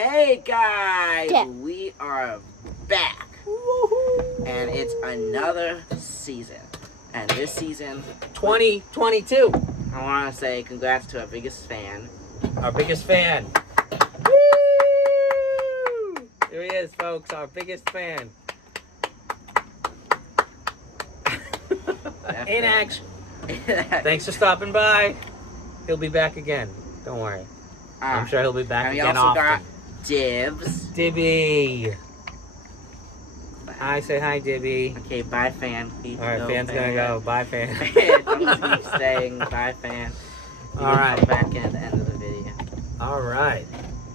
Hey guys, Yeah. we are back. And it's another season. And this season, 2022. I want to say congrats to our biggest fan. Our biggest fan. Woo! Here he is, folks, our biggest fan. In action. Thanks for stopping by. He'll be back again. Don't worry. I'm sure he'll be back and we again also often. got Dibs. Dibby. Hi, say hi, Dibby. Okay, bye fan. Please All right, go, fan's gonna go. Bye, fan. Don't keep saying bye fan. You All can right. come back in at the end of the video. All right.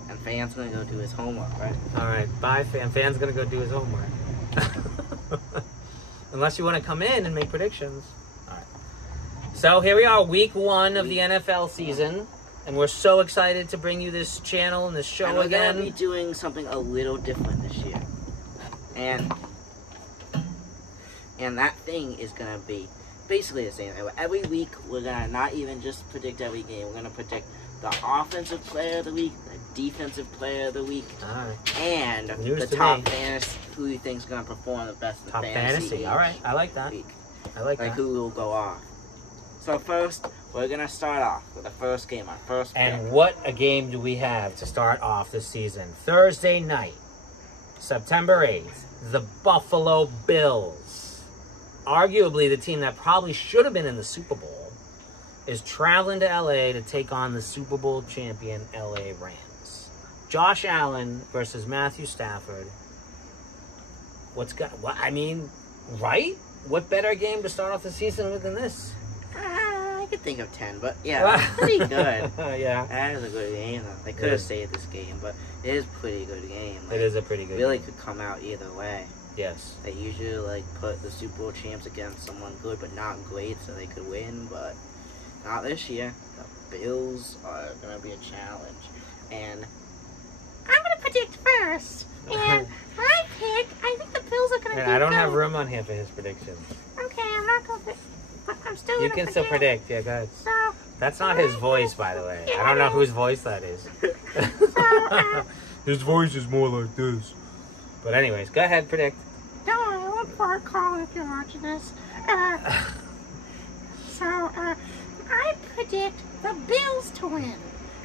And fan's gonna go do his homework, right? All right. Bye, fan. Fan's gonna go do his homework. Unless you want to come in and make predictions. All right. So here we are, week 1 of the NFL season. And we're so excited to bring you this channel and this show and we're again. gonna be doing something a little different this year. And that thing is gonna be basically the same. Every week we're gonna not even just predict every game, we're gonna predict the offensive player of the week, the defensive player of the week, Alright. and News the to top me. fantasy, who you think's gonna perform the best in Top fantasy. fantasy. Alright, I like that. Week. I like that. Who will go off. So first, we're gonna start off with the first game, our first pick. And what a game do we have to start off this season? Thursday night, September 8th, the Buffalo Bills, arguably the team that probably should have been in the Super Bowl, is traveling to LA to take on the Super Bowl champion LA Rams. Josh Allen versus Matthew Stafford. Right? What better game to start off the season with than this? I could think of 10, but yeah, it's pretty good. Yeah. That is a good game, though. They could have saved this game, but it is a pretty good game. It is a pretty good really game. could come out either way. Yes. They usually put the Super Bowl champs against someone good but not great so they could win, but not this year. The Bills are going to be a challenge. And I'm going to predict first. And I think the Bills are going to be I don't have good. room on here for his predictions. Okay, I'm not going to. But I'm still You gonna can still predict. Yeah, go ahead. So, That's not his voice, by the way. I don't know whose voice that is. His voice is more like this. But anyways, go ahead, predict. Don't worry, I won't fart call if you're watching this. I predict the Bills to win.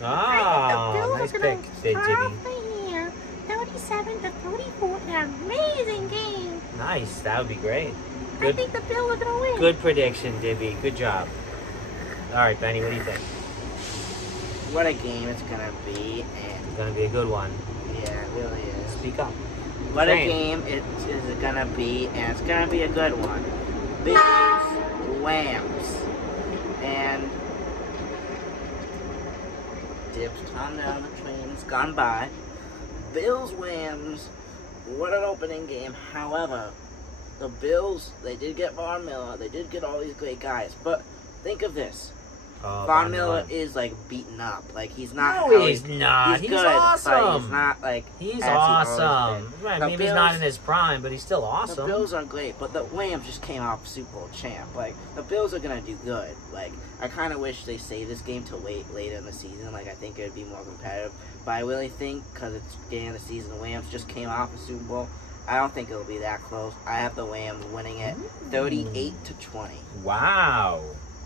Oh, nice pick, Big Start Jiggy. off the year 37-34, an amazing game. Nice, that would be great. I Good, think the Bills are gonna win. good prediction, Dibby. Good job. All right, Benny, what do you think? what a game it's going to be. And It's gonna be a good one. yeah, it really is. Speak up. What a Same. game it is gonna be, and it's gonna be a good one. Bills, Rams, and Dibs calm down, the train's gone by. Bills, Rams, what an opening game. However, the Bills, they did get Von Miller, they did get all these great guys, but think of this. Oh, Von Miller is beaten up. He's not. No, how he's not. He's good, awesome. But he's not He's as he always awesome. been. Right, The maybe he's not Bills- in his prime, but he's still The awesome. Bills are great, but the Rams just came off Super Bowl champ. The Bills are gonna do good. I kind of wish they saved this game to wait later in the season. I think it would be more competitive. But I really think because it's beginning of the season, the Rams just came off a Super Bowl. I don't think it'll be that close. I have the Rams winning it 38-20. Wow.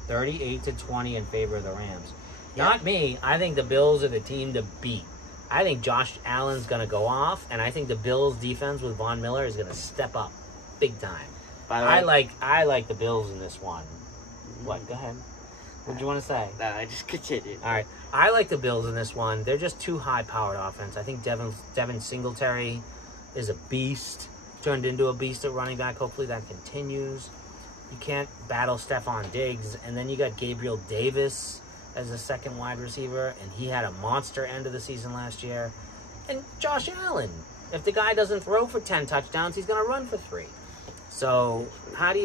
38-20 in favor of the Rams. Yeah. Not me. I think the Bills are the team to beat. I think Josh Allen's going to go off, and I think the Bills' defense with Von Miller is going to step up big time. By the way, I like the Bills in this one. What? Go ahead. What do you want to say? no, I just continued. All right. I like the Bills in this one. They're just too high-powered offense. I think Devin Singletary is a beast. Turned into a beast at running back. Hopefully that continues. You can't battle Stephon Diggs. And then you got Gabriel Davis as a second wide receiver, and he had a monster end of the season last year. And Josh Allen. If the guy doesn't throw for 10 touchdowns, he's going to run for 3. So, how do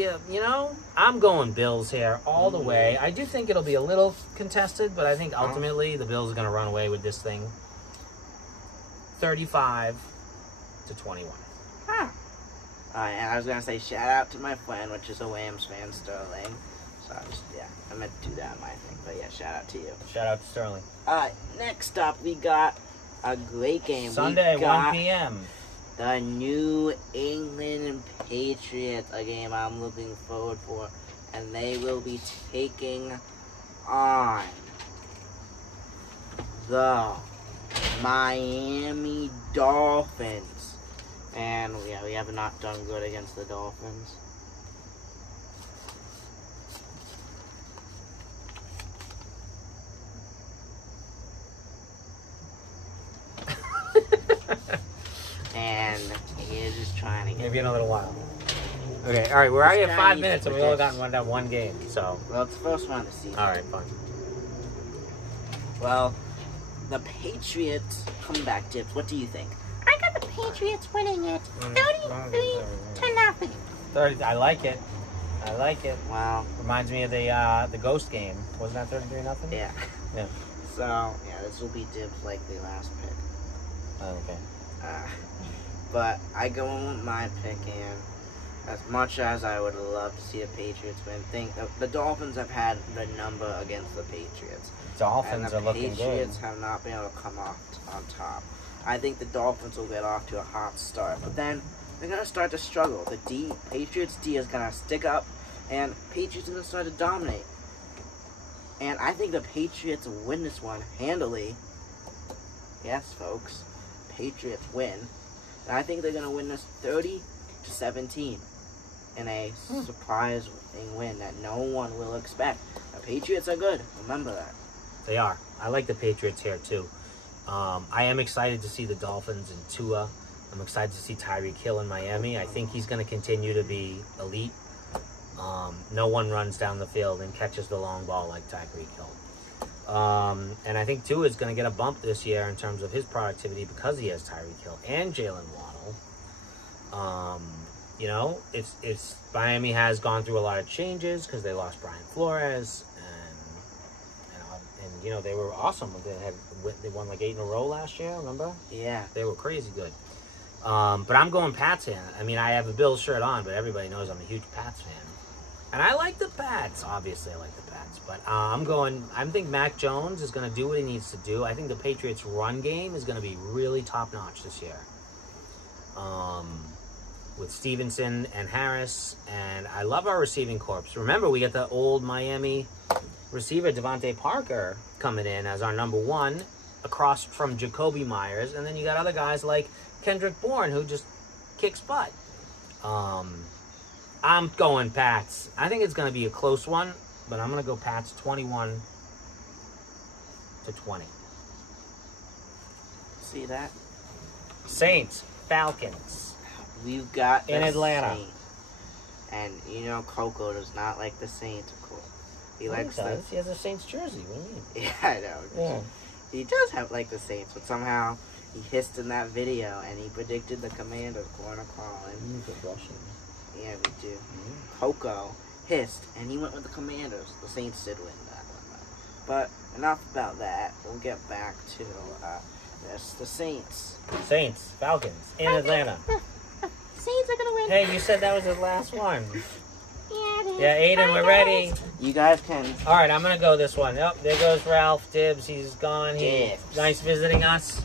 I'm going Bills here all the way. I do think it'll be a little contested, but I think ultimately the Bills are going to run away with this thing. 35-21. Huh. And I was gonna say shout out to my friend, which is a Rams fan, Sterling. So I meant to do that in my thing. But yeah, shout out to you. Shout out to Sterling. Next up we got a great game. Sunday, We got 1 p.m. the New England Patriots, a game I'm looking forward for, and they will be taking on the Miami Dolphins. And yeah, we have not done good against the Dolphins. And he's just trying to get. Maybe in a little while. Okay, all right, we're already at guy 5 needs minutes to and we've only predict. gotten down one game, so. Well, it's the first one of the season. All right, fine. Well, the Patriots comeback tips. What do you think? I got the Patriots winning it 33-0. 30. I like it. I like it. Well, Reminds me of the Ghost game. Wasn't that 33-0? yeah. Yeah. So, yeah, this will be Dib's likely last pick. Oh, okay. But I go in with my pick, and as much as I would love to see the Patriots win, the Dolphins have had the number against the Patriots. Dolphins and the are looking good. Patriots have not been able to come off on top. I think the Dolphins will get off to a hot start, but then they're going to start to struggle. The Patriots D is going to stick up, and Patriots are going to start to dominate. And I think the Patriots win this one handily. Yes, folks. Patriots win. And I think they're going to win this 30-17 in a surprising win that no one will expect. The Patriots are good. Remember that. They are. I like the Patriots here, too. I am excited to see the Dolphins and Tua. I'm excited to see Tyreek Hill in Miami. I think he's going to continue to be elite. No one runs down the field and catches the long ball like Tyreek Hill. And I think Tua is going to get a bump this year in terms of his productivity because he has Tyreek Hill and Jalen Waddle. You know, it's Miami has gone through a lot of changes because they lost Brian Flores and you know they were awesome. They won like 8 in a row last year. Remember? Yeah. They were crazy good. But I'm going Pats here. I mean, I have a Bills shirt on, but everybody knows I'm a huge Pats fan. And I like the Pats. Obviously, I like the Pats. But I think Mac Jones is going to do what he needs to do. I think the Patriots' run game is going to be really top-notch this year. With Stevenson and Harris. And I love our receiving corps. Remember, we got the old Miami receiver, Devontae Parker, coming in as our number one across from Jacoby Myers. And then you got other guys like Kendrick Bourne, who just kicks butt. I'm going Pats. I think it's going to be a close one, but I'm going to go Pats 21-20. See that? Saints, Falcons. We've got In the Atlanta. Saints. And you know Coco does not like the Saints, of course. He likes the... He has a Saints jersey. What do you mean? Yeah, I know. Yeah. He does have like the Saints, but somehow he hissed in that video and he predicted the Commanders going to call him. Yeah, we do. Coco hissed, and he went with the Commanders. The Saints did win that one, though. But enough about that. We'll get back to this. The Saints. Saints, Falcons, in Atlanta. Saints are gonna win. Hey, you said that was his last one. Yeah, it is. Yeah, Aiden, we're ready. You guys can... All right, I'm going to go this one. Yep, there goes Ralph Dibbs. He's gone. Dibbs. Nice visiting us.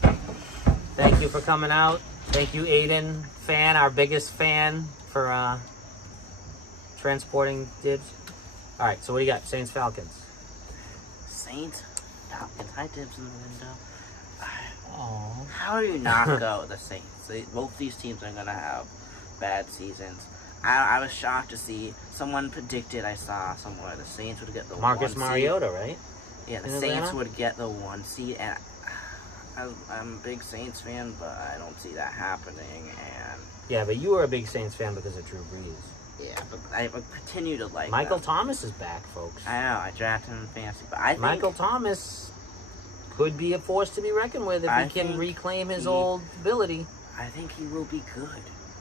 Thank you for coming out. Thank you, Aiden, fan, our biggest fan, for transporting Dibbs. All right, so what do you got? Saints, Falcons. Saints, Falcons. Hi, Dibs in the window. Oh. How do you not go with the Saints? Both these teams are going to have bad seasons. I was shocked to see someone predicted, I saw somewhere, the Saints would get the Marcus 1 seed. Mariota, right? Yeah, the in Saints Atlanta? would get the 1 seed, and I'm a big Saints fan, but I don't see that happening, and... Yeah, but you were a big Saints fan because of Drew Brees. Yeah, but I would continue to like Michael them. Thomas is back, folks. I know, I drafted him in fantasy, but I think... Michael Thomas could be a force to be reckoned with if I he can think reclaim his he- old ability. I think he will be good.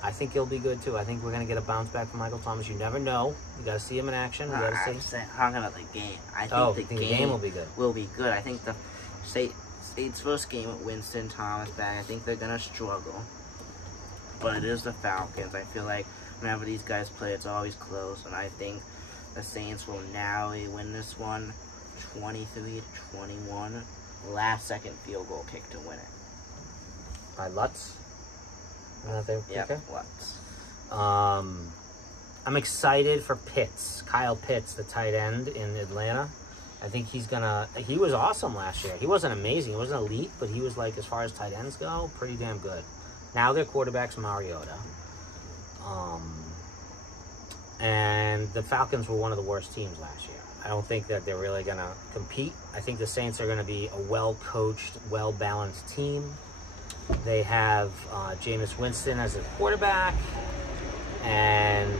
I think he'll be good, too. I think we're going to get a bounce back from Michael Thomas. You never know. You got to see him in action. You got to I'm see. talking about the game. I think Oh, the I think game the game will be good. will be good. I think the Saints' first game with Winston Thomas back, I think they're going to struggle. But it is the Falcons. I feel like whenever these guys play, it's always close. And I think the Saints will narrowly win this one 23-21. Last second field goal kick to win it. by Lutz. Isn't that their Yeah, kicker? Lutz. I'm excited for Pitts, Kyle Pitts, the tight end in Atlanta. I think he was awesome last year. He wasn't amazing. He wasn't elite, but he was like, as far as tight ends go, pretty damn good. Now their quarterback's Mariota. And the Falcons were one of the worst teams last year. I don't think that they're really going to compete. I think the Saints are going to be a well-coached, well-balanced team. They have Jameis Winston as a quarterback, and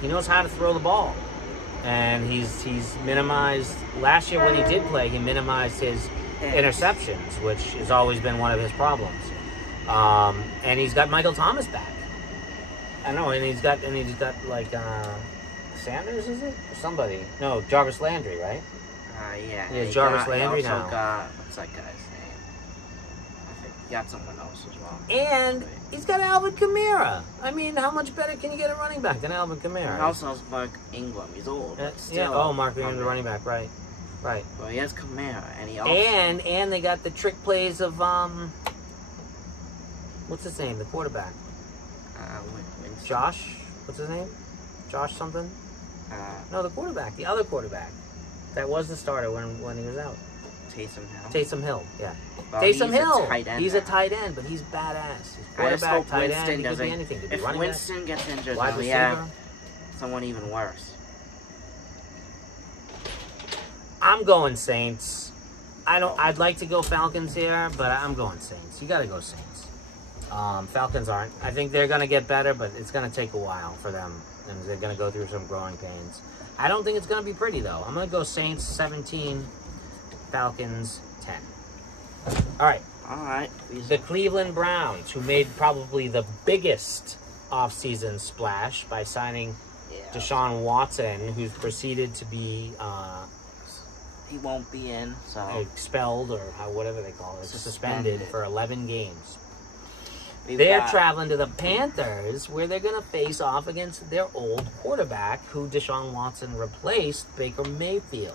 he knows how to throw the ball. And he's minimized, last year when he did play, he minimized his interceptions, which has always been one of his problems. And he's got Michael Thomas back. I know, and he's got like Sanders, is it? Or somebody? No, Jarvis Landry, right? Yeah. He has Jarvis Landry he now. also got, what's that guy's name? I think he got someone else as well. And he's got Alvin Kamara. I mean, how much better can you get a running back than Alvin Kamara? He also has Mark Ingram. He's old, but still. Yeah. Oh, Mark Ingram, the running back, right? Right. Well, he has Kamara, and he also. And they got the trick plays of what's his name? The quarterback. Winston. Josh. What's his name? Josh something. No, the quarterback. The other quarterback. That was the starter when he was out. Taysom Hill. Taysom Hill. Yeah. Well, Taysom Hill. He's A tight end, but he's badass. He's I just quarterback, hope tight Winston end. He could doesn't. be anything. Could be If running Winston gets injured, wide then we receiver. have someone even worse. I'm going Saints. I'd like to go Falcons here, but I'm going Saints. You got to go Saints. Falcons aren't. I think they're going to get better, but it's going to take a while for them, and they're going to go through some growing pains. I don't think it's going to be pretty, though. I'm going to go Saints 17, Falcons 10. All right. All right. The Cleveland Browns, who made probably the biggest offseason splash by signing Deshaun Watson, who's proceeded to be he won't be in, so expelled or whatever they call it, suspended for 11 games. They're traveling to the Panthers, where they're going to face off against their old quarterback, who Deshaun Watson replaced, Baker Mayfield.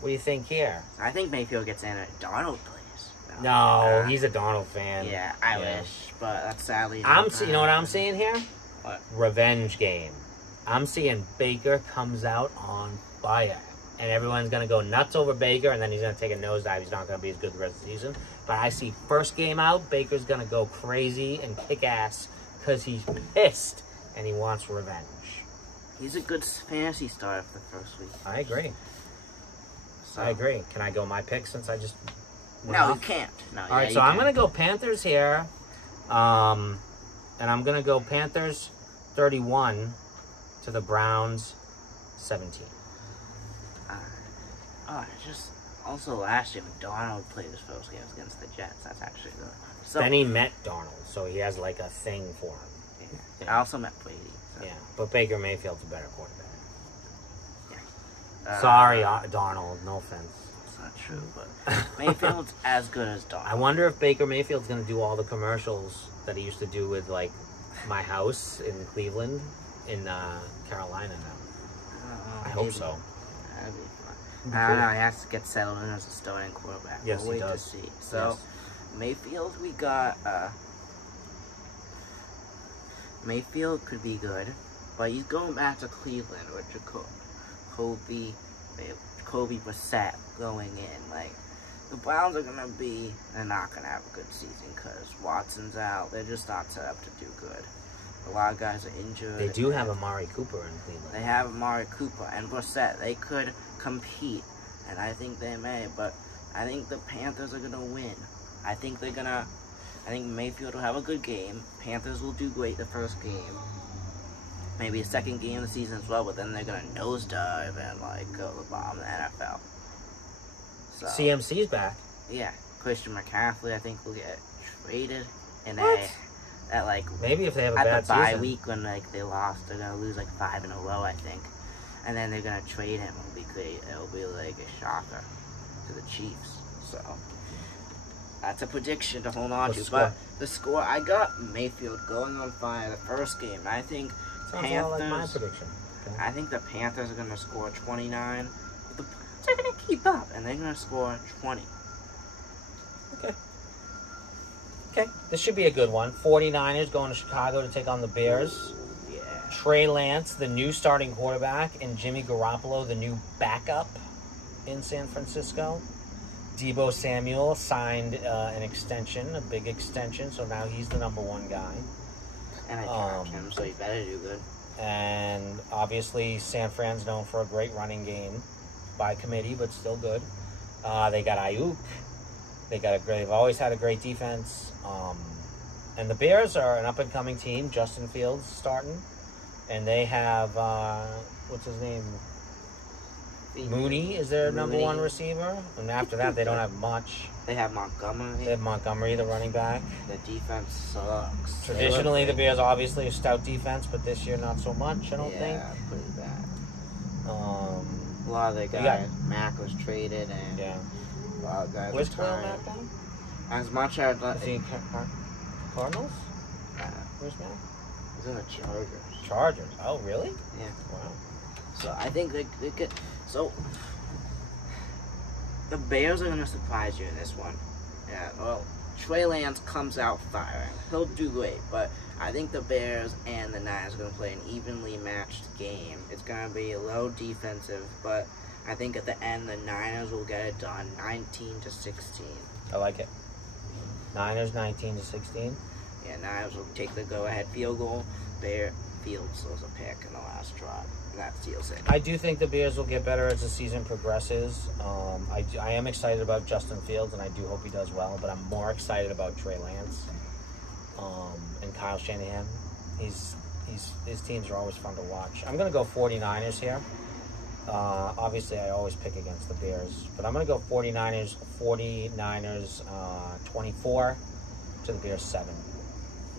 What do you think here? I think Mayfield gets in and Darnold plays. No, he's a Donald fan. Yeah, I wish, but that's sadly. You know what I'm seeing here? What? Revenge game. I'm seeing Baker comes out on fire. And everyone's going to go nuts over Baker, and then he's going to take a nosedive. He's not going to be as good the rest of the season. But I see first game out, Baker's going to go crazy and kick ass because he's pissed and he wants revenge. He's a good fantasy starter for the first week. I agree. So. I agree. Can I go my pick since I just... No, you can't. No, all right, so I'm going to go Panthers here. And I'm going to go Panthers 31 to the Browns 17. Just also last year when Darnold played his first game against the Jets, that's actually good. So, then he met Darnold, so he has like a thing for him. Yeah. I also met Brady. So. Yeah, but Baker Mayfield's a better quarterback. Yeah. Sorry, Darnold. No offense. It's not true, but Mayfield's as good as Darnold. I wonder if Baker Mayfield's going to do all the commercials that he used to do with like my house in Cleveland, in Carolina now. I hope so. That'd be fun. I don't know, he has to get settled in as a starting quarterback. Yes, we'll he wait does. to see. So, Mayfield, we got, Mayfield could be good, but he's going back to Cleveland with Jacoby Brissett going in. Like, the Browns are they're not going to have a good season because Watson's out. They're just not set up to do good. A lot of guys are injured. They do have Amari Cooper in Cleveland. They have Amari Cooper and Brissett. They could compete, and I think they may, but I think the Panthers are going to win. I think Mayfield will have a good game. Panthers will do great the first game. Maybe a second game of the season as well, but then they're going to nosedive and, like, go to the bottom of the NFL. So, CMC's back. Yeah. Christian McCaffrey, I think, will get traded in maybe if they have a bad season. At the bye week when, like, they lost, they're going to lose, like, 5 in a row, I think. And then they're going to trade him. It'll be great. It'll be, like, a shocker to the Chiefs. So, that's a prediction to hold on to. But the score, I got Mayfield going on fire the first game. I think Sounds a lot like my prediction. Okay. I think the Panthers are going to score 29. But the Browns are going to keep up, and they're going to score 20. Okay. Okay, this should be a good one. 49ers going to Chicago to take on the Bears. Yeah. Trey Lance, the new starting quarterback, and Jimmy Garoppolo, the new backup in San Francisco. Deebo Samuel signed an extension, a big extension, so now he's the #1 guy. And I drafted him, so he better do good. And obviously, San Fran's known for a great running game by committee, but still good. They got Ayuk. They've always had a great defense. And the Bears are an up-and-coming team. Justin Fields starting. And they have, what's his name? Mooney is their #1 receiver. And after that, they don't have much. They have Montgomery. They have Montgomery, the running back. The defense sucks. Traditionally, the Bears obviously a stout defense, but this year not so much, I don't think. Yeah, pretty bad. Um, A lot of the guys, Mac was traded, and yeah. a lot of guys Where's retired. Mac then? As much as Is he Cardinals? Where's Mac? he's in the Chargers. Chargers. Oh, really? Yeah. Wow. So I think they could. So the Bears are gonna surprise you in this one. Yeah. Well, Trey Lance comes out firing. He'll do great, but I think the Bears and the Niners are gonna play an evenly matched game. It's gonna be low defensive, but I think at the end the Niners will get it done, 19-16. I like it. Niners 19-16. Yeah, Niners will take the go-ahead field goal. Fields throws a pick in the last drive. That seals it. I do think the Bears will get better as the season progresses. I am excited about Justin Fields, and I do hope he does well, but I'm more excited about Trey Lance and Kyle Shanahan. His teams are always fun to watch. I'm going to go 49ers here. Obviously, I always pick against the Bears, but I'm going to go 49ers 24 to the Bears 7.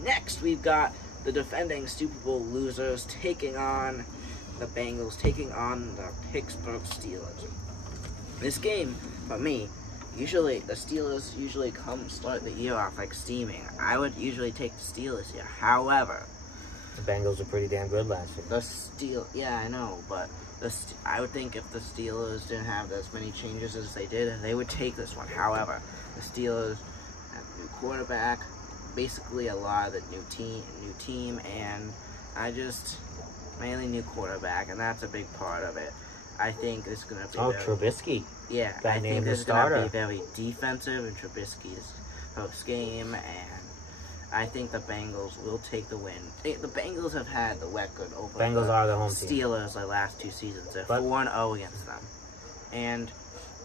Next, we've got the defending Super Bowl losers taking on the Bengals, taking on the Pittsburgh Steelers. This game, for me, usually the Steelers start the year off like steaming. I would usually take the Steelers here. However, The Bengals are pretty damn good last year. Yeah, I know, but I would think if the Steelers didn't have as many changes as they did, they would take this one. However, the Steelers have a new quarterback, basically a lot of the new team, and mainly new quarterback, and that's a big part of it. I think this is going to be Trubisky. Yeah, I think this is going to be very defensive in Trubisky's post game, and I think the Bengals will take the win. The Bengals have had the record over Bengals are the home team. Steelers the last 2 seasons. They're 4-0 against them, and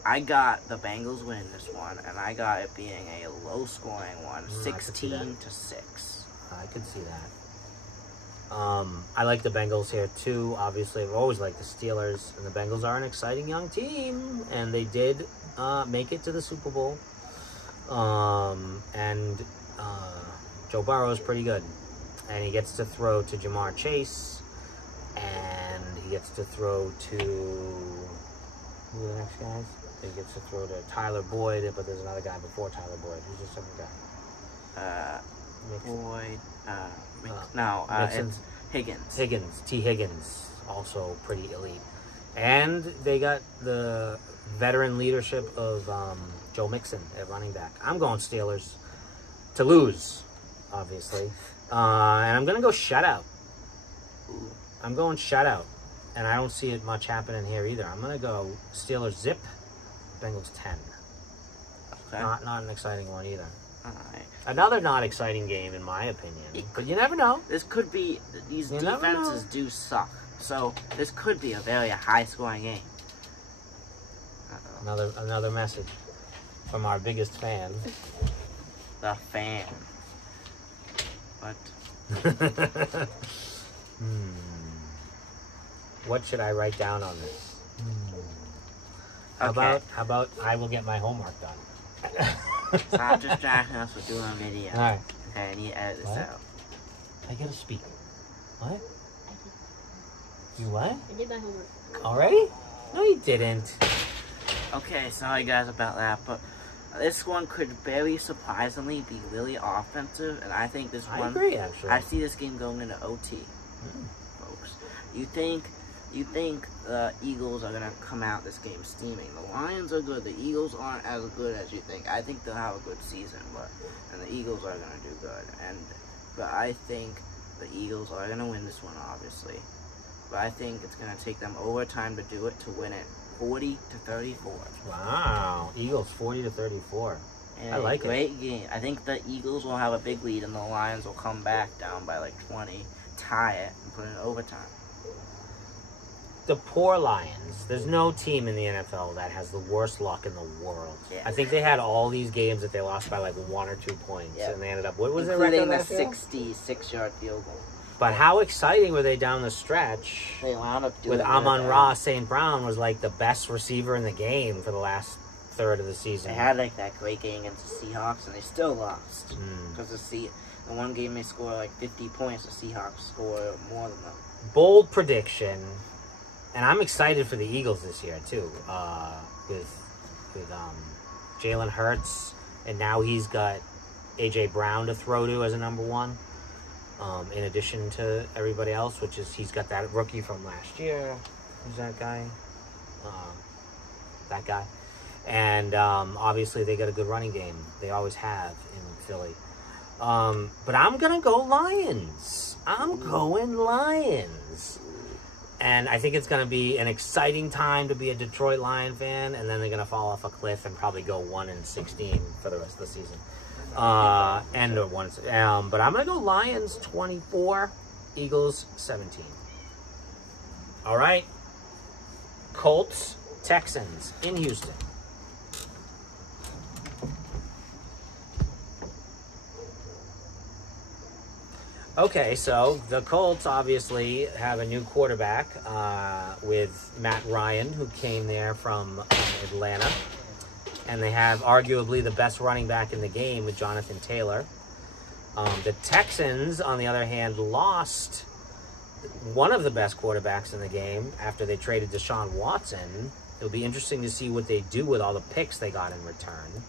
I got the Bengals winning this one, and I got it being a low-scoring one, 16-6. I could see that. I like the Bengals here too. Obviously, I've always liked the Steelers, and the Bengals are an exciting young team, and they did make it to the Super Bowl. Joe Burrow is pretty good, and he gets to throw to Jamar Chase, and he gets to throw to who are the next guys? He gets to throw to Tyler Boyd, but there's another guy before Tyler Boyd. Who's the second guy? Boyd. It's Higgins. T. Higgins, also pretty elite. And they got the veteran leadership of Joe Mixon at running back. I'm going Steelers to lose, obviously. And I'm going to go shutout. I'm going shutout. And I don't see it much happening here either. I'm going to go Steelers zip, Bengals 10. Okay. Not an exciting one either. Alright. Another not exciting game, in my opinion. But you never know. This could be, these defenses do suck. So, this could be a very high-scoring game. Another message from our biggest fan. The fan. What? What should I write down on this? Okay. How about I will get my homework done? Stop distracting us with doing a video. Alright. Okay, I need to edit this What? out. I gotta speak. What? You what? I did my homework. Already? No, you didn't. Okay, sorry guys about that, but this one could very surprisingly be really offensive, and I think this I one... agree, actually. I see this game going into OT, folks. You think you think the Eagles are gonna come out this game steaming. The Lions are good. The Eagles aren't as good as you think. I think they'll have a good season, and the Eagles are gonna do good. But I think the Eagles are gonna win this one, obviously. But I think it's gonna take them overtime to do it, to win it, 40-34. Wow, Eagles 40-34. And I like it. Great game. I think the Eagles will have a big lead, and the Lions will come back down by like 20, tie it, and put it in overtime. The poor Lions. There's no team in the NFL that has the worst luck in the world. Yeah. I think they had all these games that they lost by like 1 or 2 points, Yeah. and they ended up. What was their record Including the last year? 66-yard field goal. But how exciting were they down the stretch? They wound up doing With good Amon there. Ra, St. Brown was like the best receiver in the game for the last third of the season. They had like that great game against the Seahawks, and they still lost. Mm. Because the one game they scored like 50 points, the Seahawks scored more than them. Bold prediction, and I'm excited for the Eagles this year too. With Jalen Hurts, and now he's got AJ Brown to throw to as a number one. In addition to everybody else, which is he's got that rookie from last year. Who's that guy? That guy. And obviously they got a good running game. They always have in Philly. But I'm going to go Lions. I'm going Lions. And I think it's going to be an exciting time to be a Detroit Lion fan. And then they're going to fall off a cliff and probably go 1-16 for the rest of the season. But I'm going to go Lions 24, Eagles 17. All right. Colts, Texans in Houston. Okay, so the Colts obviously have a new quarterback with Matt Ryan, who came there from Atlanta. And they have arguably the best running back in the game with Jonathan Taylor. The Texans, on the other hand, lost one of the best quarterbacks in the game after they traded Deshaun Watson. It'll be interesting to see what they do with all the picks they got in return.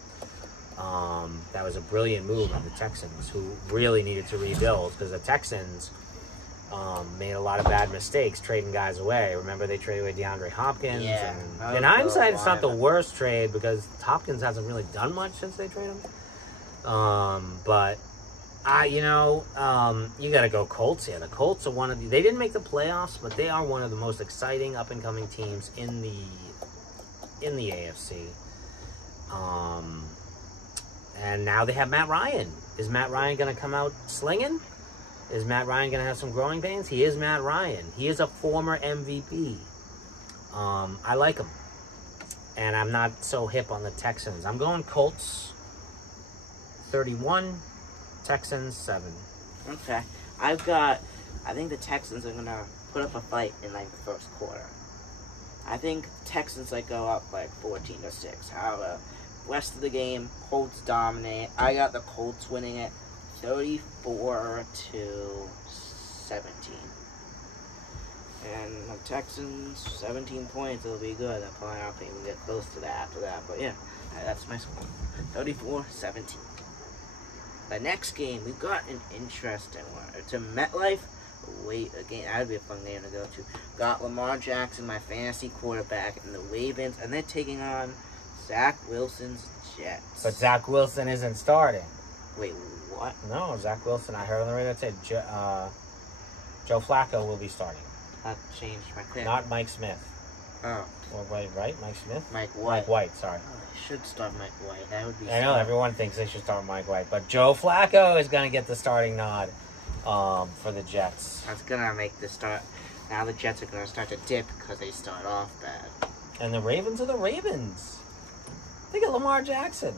That was a brilliant move of the Texans, who really needed to rebuild, because the Texans made a lot of bad mistakes trading guys away. Remember, they traded away DeAndre Hopkins. Yeah, And in hindsight, it's not the worst trade, because Hopkins hasn't really done much since they traded him. But you got to go Colts here. The Colts are one of they didn't make the playoffs, but they are one of the most exciting up-and-coming teams in the AFC. And now they have Matt Ryan. Is Matt Ryan going to come out slinging? Is Matt Ryan going to have some growing pains? He is Matt Ryan. He is a former MVP. I like him. And I'm not so hip on the Texans. I'm going Colts 31, Texans 7. Okay. I think the Texans are going to put up a fight in like the first quarter. I think Texans go up like 14-6. However, rest of the game, Colts dominate. I got the Colts winning it 34-17. And the Texans, 17 points, it'll be good. They'll probably not even get close to that after that. But yeah, that's my score. 34-17. The next game, we've got an interesting one. It's a MetLife. Wait, again, that'd be a fun game to go to. Got Lamar Jackson, my fantasy quarterback, and the Ravens, and they're taking on Zach Wilson's Jets. But Zach Wilson isn't starting. Wait, what? No, Zach Wilson. I heard on the radio say Joe Flacco will be starting. That changed my pick. Not Mike Smith. Oh. Well, right? Mike Smith? Mike White. Mike White, sorry. Oh, I should start Mike White. That would be I know, smart. everyone thinks they should start Mike White. But Joe Flacco is going to get the starting nod for the Jets. That's going to make the start. Now the Jets are going to start to dip because they start off bad. And the Ravens are the Ravens. They got Lamar Jackson.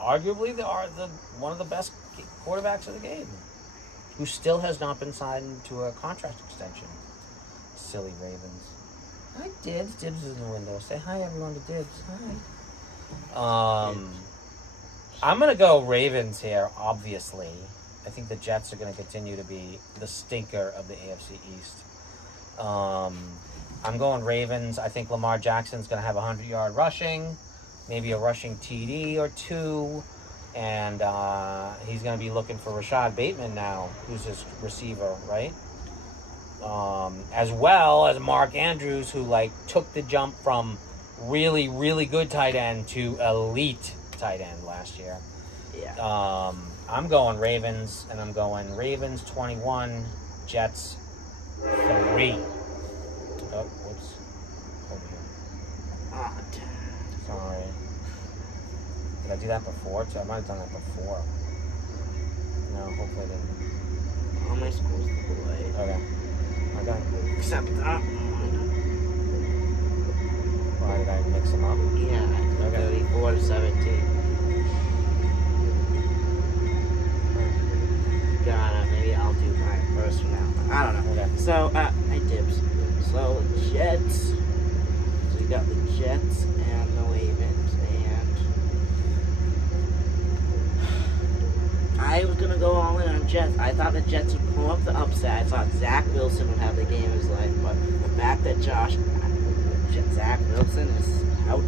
Arguably, they are one of the best quarterbacks of the game, who still has not been signed to a contract extension. Silly Ravens. Hi, Dibs. Dibs is in the window. Say hi, everyone, to Dibs. Hi. I'm going to go Ravens here, obviously. I think the Jets are going to continue to be the stinker of the AFC East. I'm going Ravens. I think Lamar Jackson's going to have 100-yard rushing, maybe a rushing TD or two, and he's going to be looking for Rashad Bateman now, who's his receiver, right? as well as Mark Andrews, who like took the jump from really, really good tight end to elite tight end last year. Yeah. I'm going Ravens, and I'm going Ravens 21, Jets 3. Oh, whoops. Over here. Oh, damn. Sorry. Did I do that before? I might have done that before. No, hopefully I didn't. All my schools play. Okay. Okay. Except that one. Why did I mix them up? Yeah. Okay. 34 to 17. Maybe I'll do mine first from now. I don't know. Okay. So, I dibs. So, Jets. So, you got the Jets and the Ravens. And I was going to go all in on Jets. I thought the Jets would pull up the upside. I thought Zach Wilson would have the game of his life. But the fact that Zach Wilson is out,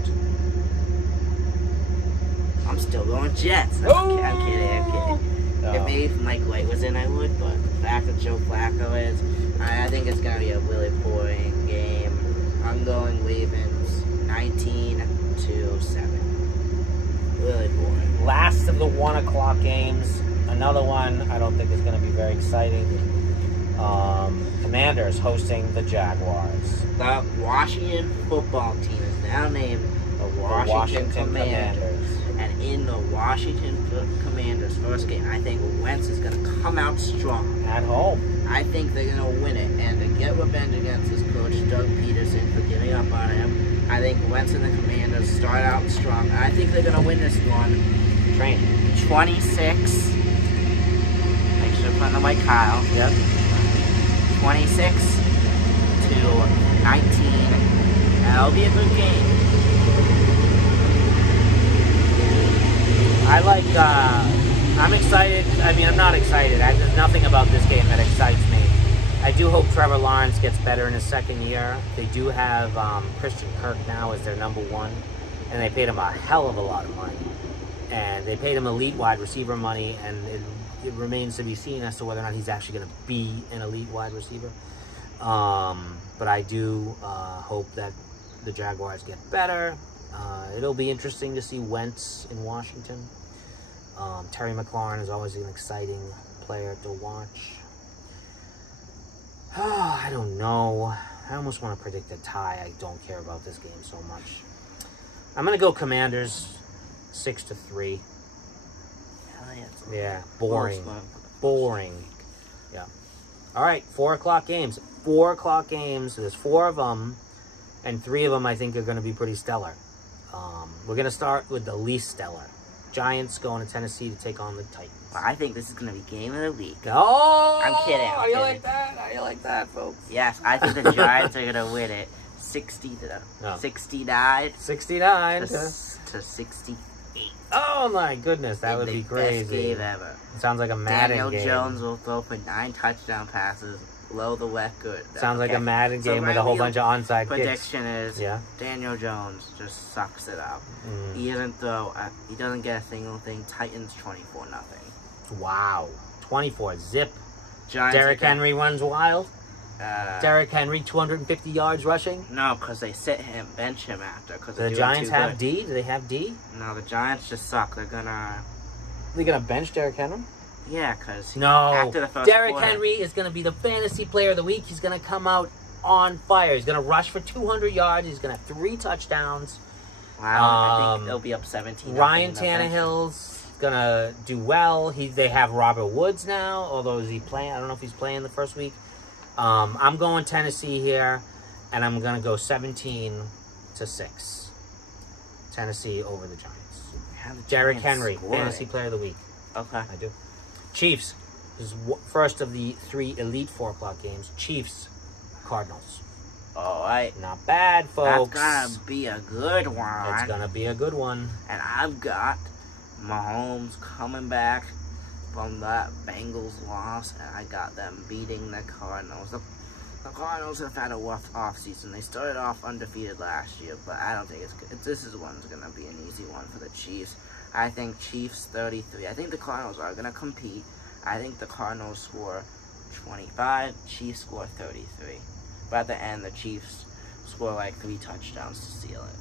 I'm still going Jets. I'm kidding. No. If maybe Mike White was in, I would, but the fact that Joe Flacco is, I think it's going to be a really boring game. I'm going Ravens 19 to 7. Really boring. Last of the 1 o'clock games. Another one I don't think is going to be very exciting. Commanders hosting the Jaguars. The Washington football team is now named the Washington Commanders. And in the Washington Commanders first game, I think Wentz is going to come out strong. At home. I think they're going to win it. And to get revenge against his coach, Doug Peterson, for giving up on him, I think Wentz and the Commanders start out strong. I think they're going to win this one. Train. 26. Make sure to put on the white Kyle. Yep. 26 to 19. That'll be a good game. I'm excited. I mean, I'm not excited. There's nothing about this game that excites me. I do hope Trevor Lawrence gets better in his second year. They do have Christian Kirk now as their number 1, and they paid him a hell of a lot of money. And they paid him elite wide receiver money, and it remains to be seen as to whether or not he's actually going to be an elite wide receiver. But I do hope that the Jaguars get better. It'll be interesting to see Wentz in Washington. Terry McLaurin is always an exciting player to watch. I don't know. I almost want to predict a tie. I don't care about this game so much. I'm going to go Commanders 6 to 3. Yeah, boring. Boring. Yeah. All right, 4 o'clock games. 4 o'clock games. There's 4 of them, and 3 of them I think are going to be pretty stellar. We're going to start with the least stellar. Giants going to Tennessee to take on the Titans. Well, I think this is going to be game of the week. Oh! I'm kidding. How do you like that? How do you like that, folks? Yes, I think the Giants are going to win it 69 69 to 68. Oh my goodness, that would be crazy. Best game ever. It sounds like a Madden Daniel game. Jones will throw for 9 touchdown passes, blow the record. Sounds like a Madden game with a whole bunch of onside kicks. Prediction is Daniel Jones just sucks it up. He doesn't get a single thing. Titans 24-0. Wow, 24 zip. Giants Derrick Henry runs wild. Derrick Henry 250 yards rushing. No, because they sit him, bench him after. Cause the Giants have D. Do they have D? No, the Giants just suck. They're gonna bench Derrick Henry? Yeah, because after the first Derrick quarter, Henry is gonna be the fantasy player of the week. He's gonna come out on fire. He's gonna rush for 200 yards. He's gonna have 3 touchdowns. Wow, I think they'll be up 17. Ryan Tannehill's gonna do well. They have Robert Woods now, although is he playing? I don't know if he's playing the first week. I'm going Tennessee here, and I'm gonna go 17 to 6. Tennessee over the Giants. Derrick Henry, fantasy player of the week. Okay, I do. Chiefs. This is first of the 3 elite 4 o'clock games. Chiefs, Cardinals. All right. Not bad, folks. That's gonna be a good one. It's gonna be a good one. And I've got Mahomes coming back from that Bengals loss, and I got them beating the Cardinals. The Cardinals have had a rough offseason. They started off undefeated last year, but I don't think it's good. This one's gonna be an easy one for the Chiefs. I think Chiefs 33. I think the Cardinals are gonna compete. I think the Cardinals score 25. Chiefs score 33. But at the end, the Chiefs score like 3 touchdowns to seal it.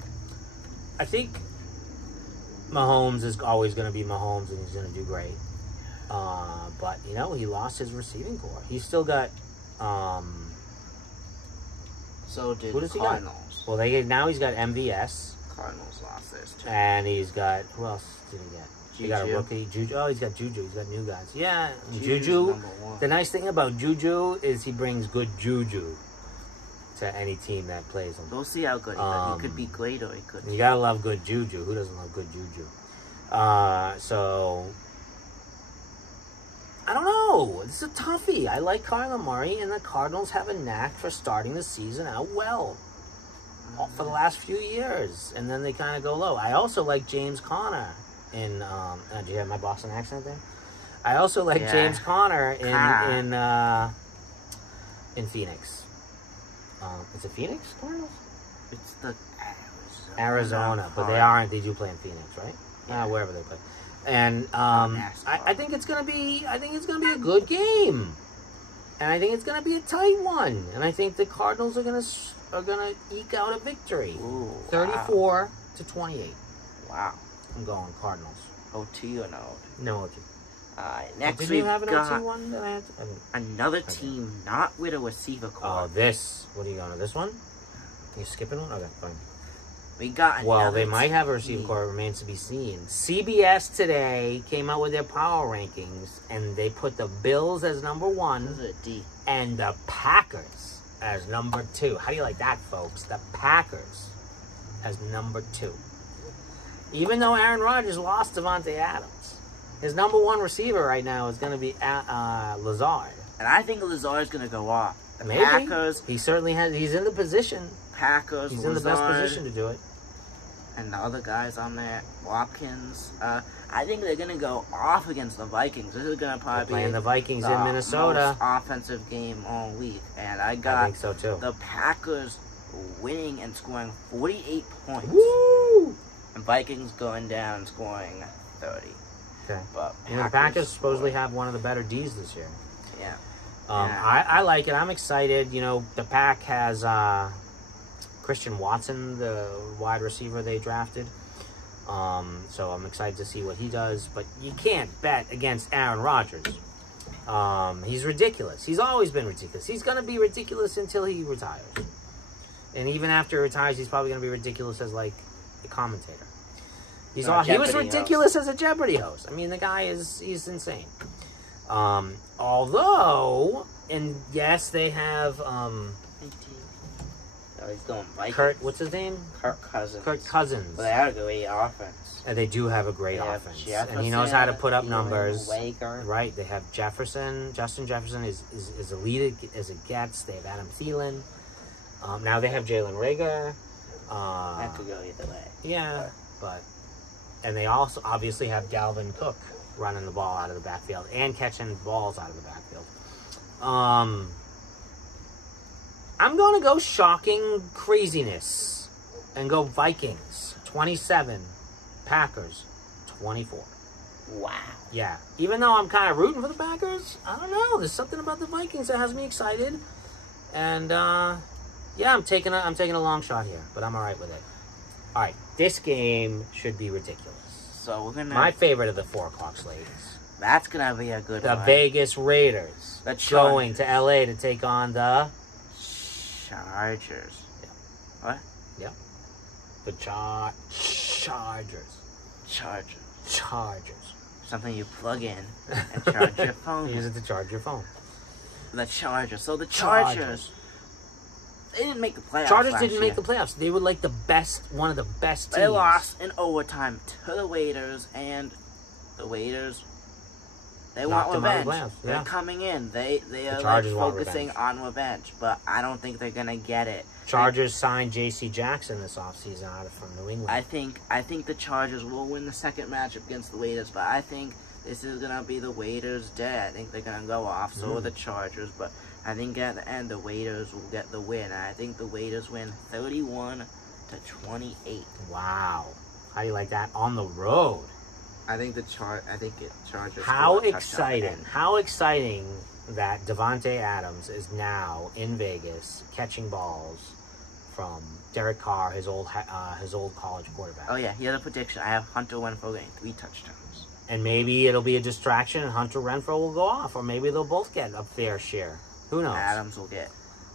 I think Mahomes is always going to be Mahomes, and he's going to do great. But, you know, he lost his receiving core. He's still got... So did who does he Cardinals. got? Well, now he's got MVS. Cardinals lost theirs too. And he's got... Who else did he get? He got a Juju. rookie. Juju. Oh, he's got Juju. He's got new guys. Yeah, Juju's Juju. number 1. The nice thing about Juju is he brings good juju to any team that plays him. We'll see how good he could be great or he could. You gotta love good juju. Who doesn't love good juju? So I don't know. This is a toughie. I like Kyler Murray, and the Cardinals have a knack for starting the season out well for the last few years, and then they kind of go low. I also like James Conner in. Do you have my Boston accent there? I also like James Conner in Phoenix. Is it Phoenix Cardinals? It's the Arizona, but they do play in Phoenix, right? Yeah, wherever they play. And I think it's gonna be a good game, and I think it's gonna be a tight one, and I think the Cardinals are gonna eke out a victory, 34-28. Wow. I'm going Cardinals. OT or no? No OT. Next did we've you have an got OT one that I had? another team not with a receiver core. Oh, this. What are you going to? This one? You skipping one? Okay, fine. We got Well, they might have a receiver core. It remains to be seen. CBS today came out with their power rankings, and they put the Bills as number 1 This is a D. and the Packers as number 2. How do you like that, folks? The Packers as number 2. Even though Aaron Rodgers lost Devontae Adams, his number 1 receiver right now is going to be Lazard. And I think Lazard's going to go off. The Maybe. Packers. He certainly has. He's in the position. Packers. He's Lazard, in the best position to do it. And the other guys on there, Watkins. I think they're going to go off against the Vikings. This is going to probably be Playing the Vikings in Minnesota. most offensive game all week. And I I think so too. the Packers winning and scoring 48 points. Woo! And Vikings going down and scoring 30. Okay. But The Packers supposedly have one of the better Ds this year. Yeah. I like it. I'm excited. You know, the Pack has Christian Watson, the wide receiver they drafted. So I'm excited to see what he does. But you can't bet against Aaron Rodgers. He's ridiculous. He's always been ridiculous. He's going to be ridiculous until he retires. And even after he retires, he's probably going to be ridiculous as, like, a commentator. He was ridiculous as a Jeopardy host. I mean, the guy he's insane. Although, and yes, they have he's going Vikings. what's his name? Kirk Cousins. Kirk Cousins. But they have a great offense. And they do have a great offense. And he knows how to put up numbers. Waker. Right. They have Jefferson. Justin Jefferson is a lead as it gets. They have Adam Thielen. Now they have Jalen Reagor. That could go either way. Yeah, but... And they also obviously have Dalvin Cook running the ball out of the backfield and catching balls out of the backfield. I'm going to go shocking craziness and go Vikings 27, Packers 24. Wow. Yeah. Even though I'm kind of rooting for the Packers, I don't know. There's something about the Vikings that has me excited. And yeah, I'm taking a long shot here, but I'm all right with it. All right, this game should be ridiculous. So we're gonna. My favorite of the 4 o'clock slates. That's gonna be a good The one. Vegas Raiders going to LA to take on the Chargers. Yeah. What? Yep. The Chargers. Chargers. Something you plug in and charge your phone. Use it to charge your phone. The Chargers. So the Chargers. They didn't make the playoffs. Chargers last didn't year. make the playoffs. They were like one of the best teams. They lost in overtime to the Raiders, and the Raiders, they want Knocked them out of revenge. the playoffs, They're yeah. coming in. They are Chargers want focusing revenge. on revenge, but I don't think they're gonna get it. Chargers signed J.C. Jackson this offseason out from New England. I think the Chargers will win the second matchup against the Raiders, but I think this is gonna be the Raiders' day. I think they're gonna go off. So are the Chargers, but I think at the end the Raiders will get the win. And I think the Raiders win 31-28. Wow. How do you like that? On the road. I think Chargers. How score a touchdown exciting. at the end. How exciting. that Devontae Adams is now in Vegas catching balls from Derek Carr, his old college quarterback. Oh yeah, he had a prediction. I have Hunter Renfrow getting 3 touchdowns. And maybe it'll be a distraction and Hunter Renfrow will go off, or maybe they'll both get a fair share. Who knows? Adams will get.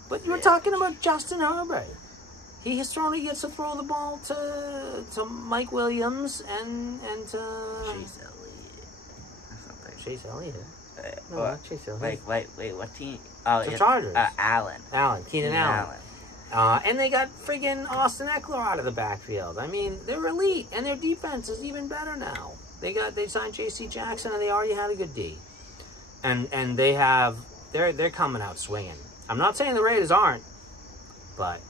But you're talking about Justin Herbert. He historically gets to throw the ball to Mike Williams and to Chase Elliott. Or something. Chase Elliott. No, What? not Chase Elliott. Wait, what team? Oh, The yeah, Chargers. Allen. Keenan Allen. And they got friggin' Austin Eckler out of the backfield. I mean, they're elite, and their defense is even better now. They signed J.C. Jackson, and they already had a good D. And they're coming out swinging. I'm not saying the Raiders aren't, but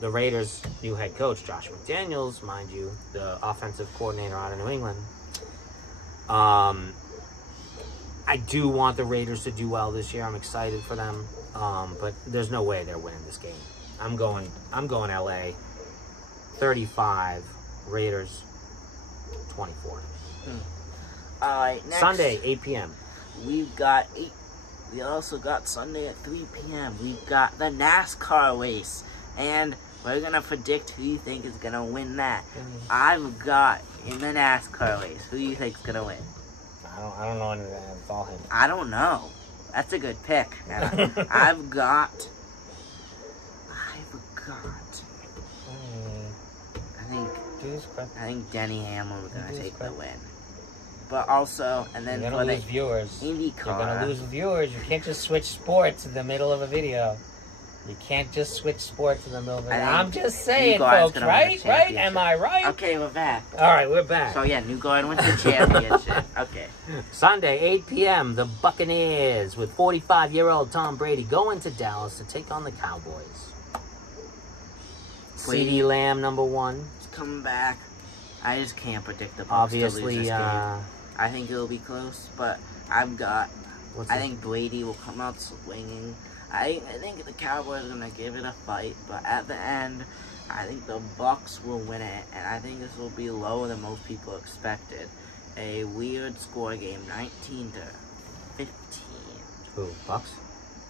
the Raiders' new head coach, Josh McDaniels, mind you, the offensive coordinator out of New England. I do want the Raiders to do well this year. I'm excited for them, but there's no way they're winning this game. I'm going LA. 35, Raiders 24. All right, next. Sunday, 8 p.m. We've got 8. We also got Sunday at 3 p.m. We've got the NASCAR race. And we're going to predict who you think is going to win that. I've got in the NASCAR race. Who do you think is going to win? I don't know any of that. It's all him. I don't know. That's a good pick. And I've got... I think Denny Hamlin is going to take the win. But also, and then you're for gonna the lose viewers. IndyCar. You're gonna lose viewers. You can't just switch sports in the middle of a video. You can't just switch sports in the middle of a video. I'm just saying, folks, right? Right? Am I right? Okay, we're back. All right, we're back. So yeah, New Garden wins the championship. Okay. Sunday, 8 p.m. The Buccaneers with 45-year-old Tom Brady going to Dallas to take on the Cowboys. CeeDee Lamb, number 1. He's coming back. I just can't predict the Bucs Obviously, to lose this game. I think it'll be close, but I think Brady will come out swinging. I think the Cowboys are going to give it a fight, but at the end, I think the Bucs will win it, and I think this will be lower than most people expected. A weird score game, 19-15. Who, Bucs?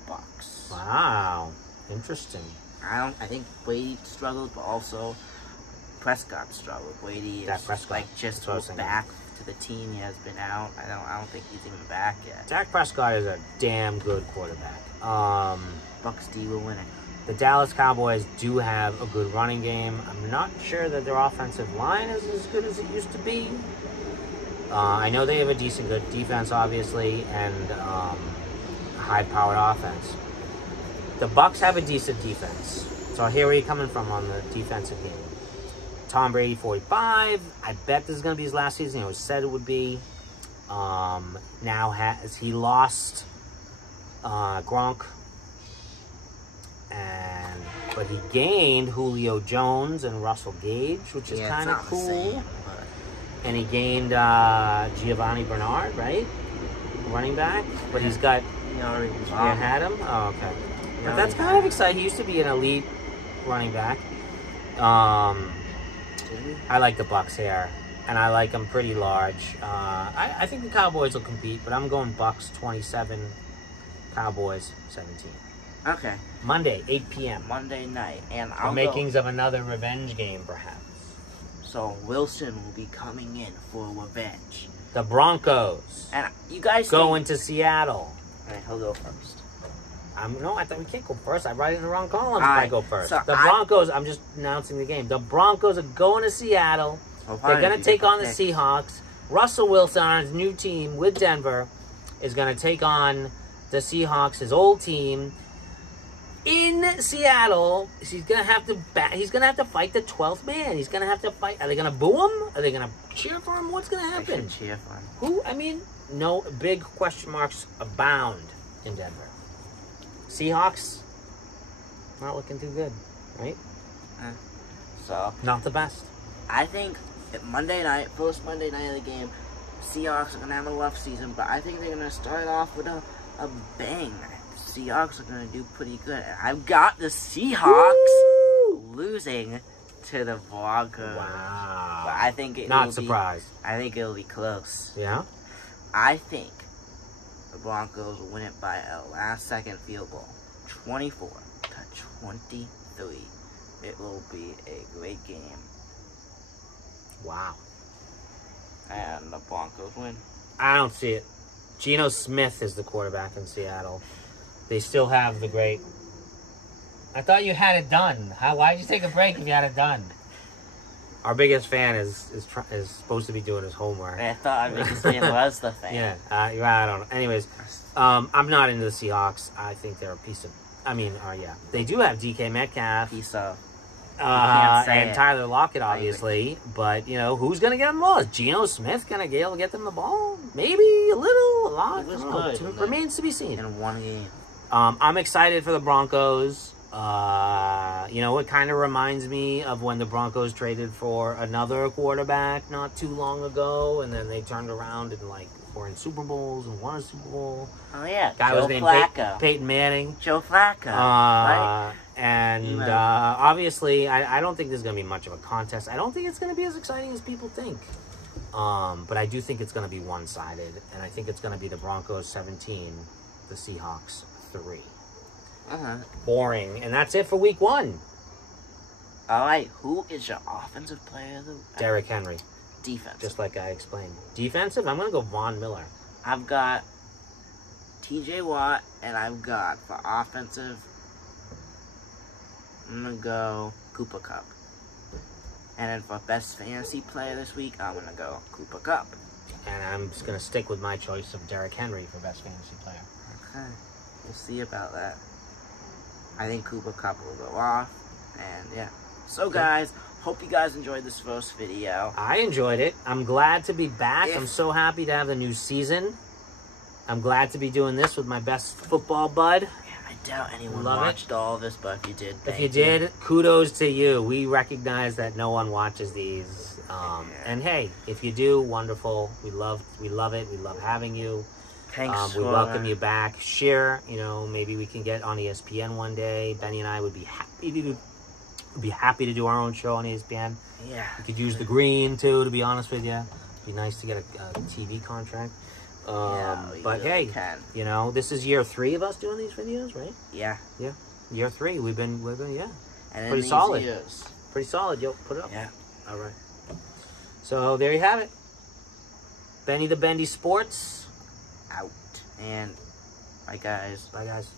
Bucs. Wow, interesting. I think Brady struggled, but also Prescott struggled. Brady is just back to the team. He has been out. I don't think he's even back yet. Dak Prescott is a damn good quarterback. Bucs D will win it. The Dallas Cowboys do have a good running game. I'm not sure that their offensive line is as good as it used to be. I know they have a good defense, obviously, and a high-powered offense. The Bucs have a decent defense. So here are you coming from on the defensive game? Tom Brady, 45. I bet this is going to be his last season. It was said it would be. Now has he lost Gronk, but he gained Julio Jones and Russell Gage, which is kind of cool. Same, and he gained Giovanni Bernard, right? Running back. But he's got... He already had him? Oh, okay. But that's kind of exciting. He used to be an elite running back. I like the Bucs here, and I like them pretty large. I think the Cowboys will compete, but I'm going Bucs 27, Cowboys 17. Okay. Monday, 8 p.m. Monday night, and the makings of another revenge game, perhaps. So Wilson will be coming in for revenge. The Broncos. And you guys going to Seattle. All right, he'll go first. No, I thought we can't go first. I write it in the wrong column if I go first. So the Broncos, I'm just announcing the game. The Broncos are going to Seattle. They're going to take on the Seahawks. Russell Wilson on his new team with Denver is going to take on the Seahawks, his old team. In Seattle, he's going to have to fight the 12th man. He's going to have to fight. Are they going to boo him? Are they going to cheer for him? What's going to happen? They should cheer for him. Who? I mean, no big question marks abound in Denver. Seahawks, not looking too good, right? So not the best. I think Monday night, first Monday night of the game, Seahawks are gonna have a rough season, but I think they're gonna start off with a bang. Seahawks are gonna do pretty good. And I've got the Seahawks losing to the Broncos. Wow. But I think not surprised. I think it'll be close. Yeah. I think the Broncos win it by a last-second field goal, 24-23. It will be a great game. Wow. And the Broncos win. I don't see it. Geno Smith is the quarterback in Seattle. They still have the great... I thought you had it done. Why'd you take a break if you had it done? Our biggest fan is supposed to be doing his homework. I thought our biggest fan was the fan. Yeah, I don't know. Anyways, I'm not into the Seahawks. I think they're a piece of... yeah. They do have DK Metcalf. Piece of... and Tyler Lockett, obviously. But, who's going to get them the ball? Is Geno Smith going to be able to get them the ball? Maybe a little, a lot. It was It remains to be seen. In one game. I'm excited for the Broncos. It kind of reminds me of when the Broncos traded for another quarterback not too long ago, and then they turned around and were in Super Bowls and won a Super Bowl. Oh yeah, Guy Joe was named Flacco. Peyton Manning. Joe Flacco. Right? And obviously, I don't think there's going to be much of a contest. I don't think it's going to be as exciting as people think. But I do think it's going to be one-sided, and I think it's going to be the Broncos 17, the Seahawks 3. Boring. And that's it for week 1. All right, who is your offensive player of the week? Derrick Henry. Defense. Just like I explained. Defensive, I'm going to go Von Miller. I've got TJ Watt, and I've got for offensive, I'm going to go Cooper Kupp. And then for best fantasy player this week, I'm going to go Cooper Kupp. And I'm just going to stick with my choice of Derrick Henry for best fantasy player. Okay, we'll see about that. I think Cooper Kupp will go off, and yeah. So guys, hope you guys enjoyed this first video. I enjoyed it. I'm glad to be back. I'm so happy to have the new season. I'm glad to be doing this with my best football bud. Yeah, I doubt anyone Love watched all of this, but if you did, If you did, kudos to you. We recognize that no one watches these. And hey, if you do, wonderful. We love it. We love having you. Thanks We welcome you back. Share, maybe we can get on ESPN one day. Benny and I would be happy to do our own show on ESPN. Yeah. We could use the green too, to be honest with you. It'd be nice to get a TV contract. But really hey, can. this is year 3 of us doing these videos, right? Yeah. Yeah. Year 3. We've been yeah. And Pretty solid. Pretty solid. Yo, put it up. Yeah. All right. So there you have it. Benny the Bendy Sports. Out. And bye guys. Bye guys.